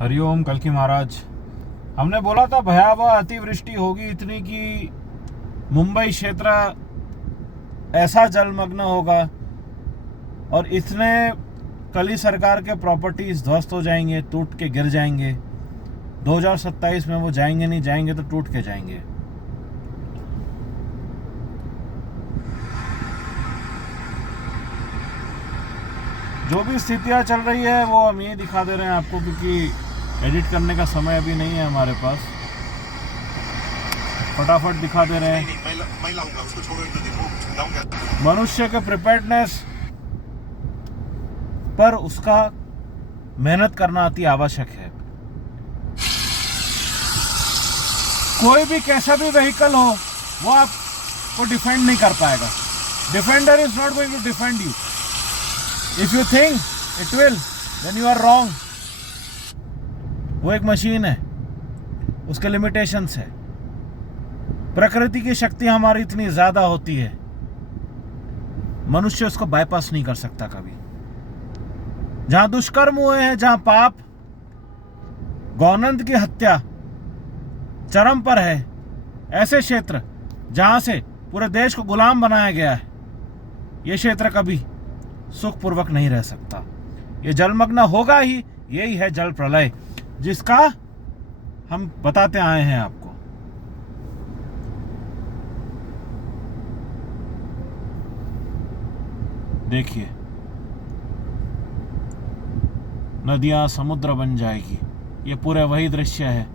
हरिओम कल्कि महाराज। हमने बोला था भयावह अतिवृष्टि होगी इतनी कि मुंबई क्षेत्र ऐसा जलमग्न होगा और इतने कली सरकार के प्रॉपर्टीज ध्वस्त हो जाएंगे, टूट के गिर जाएंगे। 2027 में वो जाएंगे नहीं, जाएंगे तो टूट के जाएंगे। जो भी स्थितियां चल रही है वो हम ये दिखा दे रहे हैं आपको, क्योंकि एडिट करने का समय अभी नहीं है हमारे पास। फटाफट दिखा दे रहे हैं। मनुष्य के प्रिपेयर्डनेस पर उसका मेहनत करना अति आवश्यक है। कोई भी कैसा भी व्हीकल हो वो आपको डिफेंड नहीं कर पाएगा। Defender is not going to defend you. If you think it will, then you are wrong. वो एक मशीन है, उसके लिमिटेशंस है। प्रकृति की शक्ति हमारी इतनी ज्यादा होती है, मनुष्य उसको बाईपास नहीं कर सकता कभी। जहां दुष्कर्म हुए हैं, जहां पाप, गौनंद की हत्या चरम पर है, ऐसे क्षेत्र जहां से पूरे देश को गुलाम बनाया गया है, ये क्षेत्र कभी सुखपूर्वक नहीं रह सकता। ये जलमग्न होगा ही। यही है जल प्रलय, जिसका हम बताते आए हैं आपको। देखिए, नदियां समुद्र बन जाएगी। ये पूरे वही दृश्य है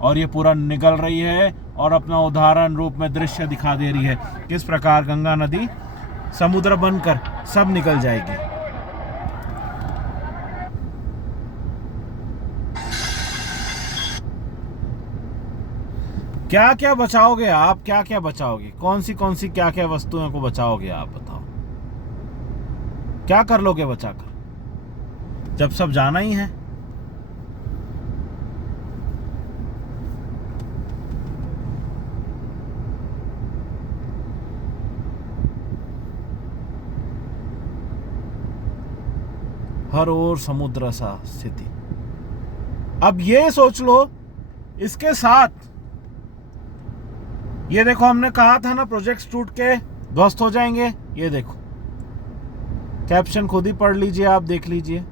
और ये पूरा निकल रही है और अपना उदाहरण रूप में दृश्य दिखा दे रही है किस प्रकार गंगा नदी समुद्र बनकर सब निकल जाएगी। क्या क्या बचाओगे आप? क्या क्या बचाओगे? कौन सी क्या क्या वस्तुओं को बचाओगे आप? बताओ, क्या कर लोगे बचाकर, जब सब जाना ही है? हर ओर समुद्र सा स्थिति। अब ये सोच लो, इसके साथ ये देखो, हमने कहा था ना प्रोजेक्ट्स टूट के ध्वस्त हो जाएंगे। ये देखो, कैप्शन खुद ही पढ़ लीजिए, आप देख लीजिए।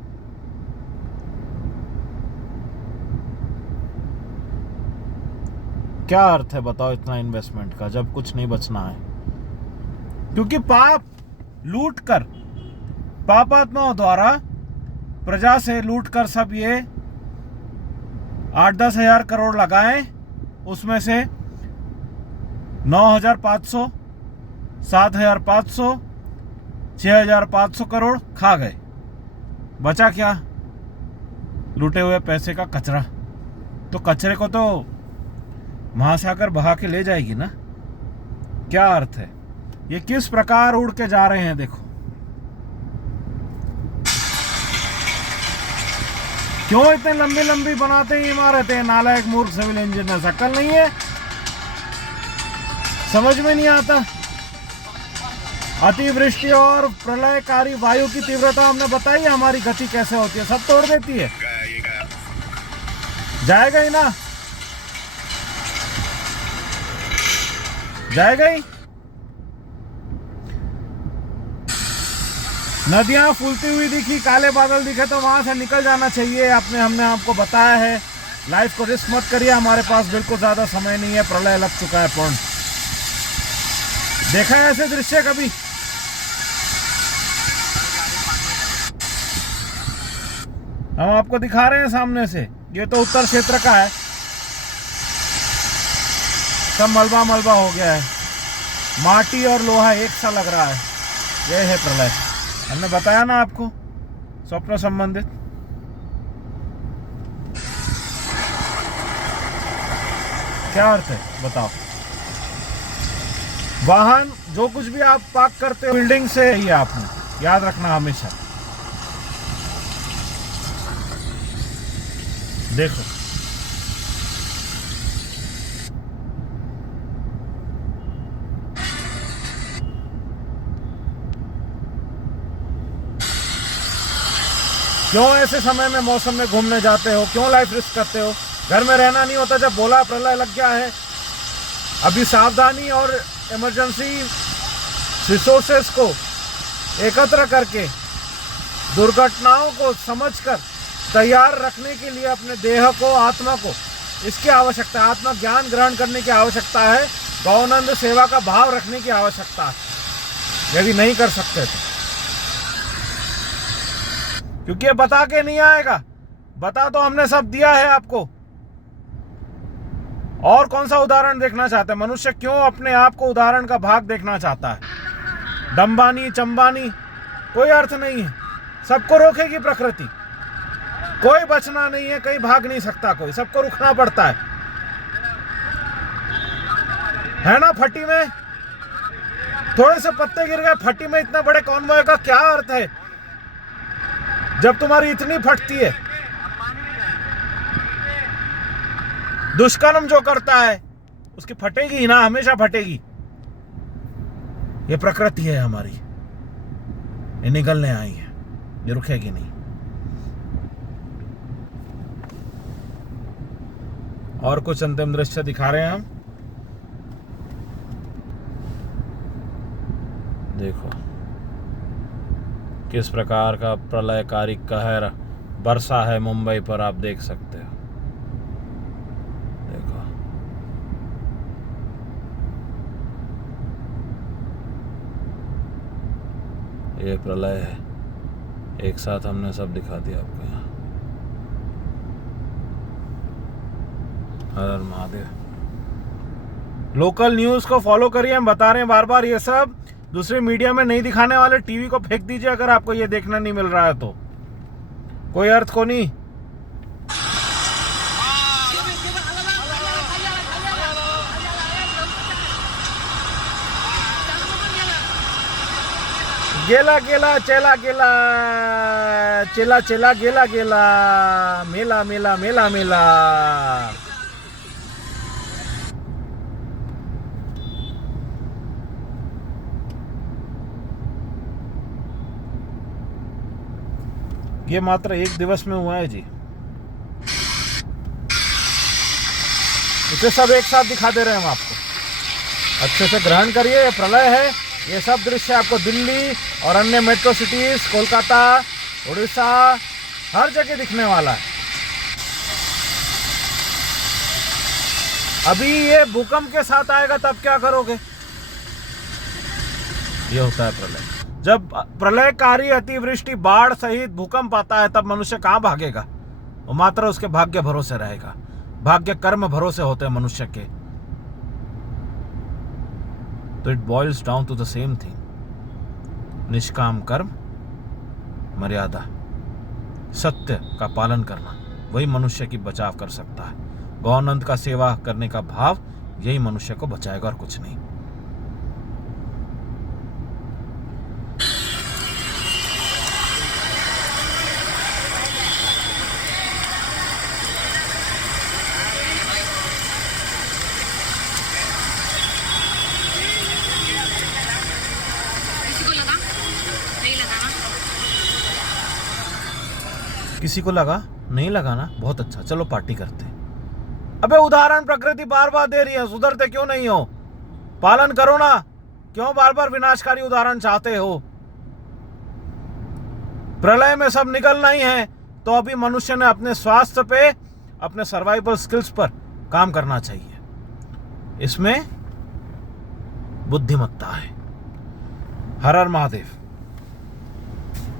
क्या अर्थ है बताओ इतना इन्वेस्टमेंट का, जब कुछ नहीं बचना है? क्योंकि पाप लूट कर, पापात्माओं द्वारा प्रजा से लूट कर सब ये 8-10 हजार करोड़ लगाए, उसमें से 9,500, 7,500, 6,500 करोड़ खा गए। बचा क्या? लूटे हुए पैसे का कचरा। तो कचरे को तो महासागर बहा के ले जाएगी ना। क्या अर्थ है? ये किस प्रकार उड़ के जा रहे हैं देखो। क्यों इतने लंबी लंबी बनाते हैं इमारतें? नालायक मूर्ख सिविल इंजीनियर, अक्ल नहीं है, समझ में नहीं आता। अतिवृष्टि और प्रलयकारी वायु की तीव्रता हमने बताई, हमारी गति कैसे होती है, सब तोड़ देती है। जाएगा ही ना, जाएगा ही। नदियां फूलती हुई दिखी, काले बादल दिखे तो वहां से निकल जाना चाहिए। हमने आपको बताया है, लाइफ को रिस्क मत करिए। हमारे पास बिल्कुल ज्यादा समय नहीं है, प्रलय लग चुका है पूर्ण। देखा है ऐसे दृश्य कभी? हम आपको दिखा रहे हैं सामने से। ये तो उत्तर क्षेत्र का है, सब मलबा मलबा हो गया है, माटी और लोहा एक सा लग रहा है। यह है प्रलय। हमने बताया ना आपको, स्वप्न संबंधित। क्या अर्थ है बताओ? वाहन जो कुछ भी आप पार्क करते हो बिल्डिंग से ही, आपने याद रखना हमेशा। देखो, क्यों ऐसे समय में मौसम में घूमने जाते हो, क्यों लाइफ रिस्क करते हो? घर में रहना नहीं होता जब बोला प्रलय लग गया है? अभी सावधानी और इमरजेंसी रिसोर्सेस को एकत्र करके दुर्घटनाओं को समझकर तैयार रखने के लिए अपने देह को, आत्मा को, इसकी आवश्यकता है। आत्मा ज्ञान ग्रहण करने की आवश्यकता है, गौनंद सेवा का भाव रखने की आवश्यकता है, यदि नहीं कर सकते तो। क्योंकि ये बता के नहीं आएगा, बता तो हमने सब दिया है आपको। और कौन सा उदाहरण देखना चाहते हैं? मनुष्य क्यों अपने आप को उदाहरण का भाग देखना चाहता है? डंबानी चंबानी कोई अर्थ नहीं है, सबको रोकेगी प्रकृति, कोई बचना नहीं है, कहीं भाग नहीं सकता कोई, सबको रुकना पड़ता है ना? फटी में थोड़े से पत्ते गिर गए, फटी में इतने बड़े कॉन्वॉय का क्या अर्थ है जब तुम्हारी इतनी फटती है? दुष्कर्म जो करता है उसकी फटेगी ना, हमेशा फटेगी। ये प्रकृति है हमारी, ये निकलने आई है, ये रुकेगी नहीं। और कुछ अंतिम दृश्य दिखा रहे हैं हम, देखो किस प्रकार का प्रलयकारी कहर बरसा है मुंबई पर, आप देख सकते हो। देखो ये प्रलय है, एक साथ हमने सब दिखा दिया आपको यहाँ। हर हर महादेव। लोकल न्यूज को फॉलो करिए, हम बता रहे हैं बार बार, ये सब दूसरे मीडिया में नहीं दिखाने वाले। टीवी को फेंक दीजिए अगर आपको ये देखना नहीं मिल रहा है तो, कोई अर्थ को नहीं। गेला गेला चेला गेला, चेला चेला गेला गेला, मेला मेला मेला मेला। ये मात्र एक दिवस में हुआ है जी, इसे सब एक साथ दिखा दे रहे हैं हम आपको। अच्छे से ग्रहण करिए, ये प्रलय है। ये सब दृश्य आपको दिल्ली और अन्य मेट्रो सिटीज, कोलकाता, उड़ीसा, हर जगह दिखने वाला है। अभी ये भूकंप के साथ आएगा तब क्या करोगे? ये होता है प्रलय। जब प्रलयकारी अतिवृष्टि, बाढ़ सहित भूकंप आता है तब मनुष्य कहाँ भागेगा? वो मात्र उसके भाग्य भरोसे रहेगा। भाग्य कर्म भरोसे होते हैं मनुष्य के। तो it boils down to the same thing, निष्काम कर्म, मर्यादा, सत्य का पालन करना, वही मनुष्य की बचाव कर सकता है। गौनंद का सेवा करने का भाव यही मनुष्य को बचाएगा और कुछ नहीं। किसी को लगा? नहीं लगा ना? बहुत अच्छा, चलो पार्टी करते हैं। अबे उदाहरण प्रकृति बार बार दे रही है, सुधरते क्यों नहीं हो? पालन करो ना, क्यों बार बार विनाशकारी उदाहरण चाहते हो? प्रलय में सब निकलना ही है, तो अभी मनुष्य ने अपने स्वास्थ्य पे, अपने सर्वाइवल स्किल्स पर काम करना चाहिए। इसमें बुद्धिमत्ता है। हर हर महादेव।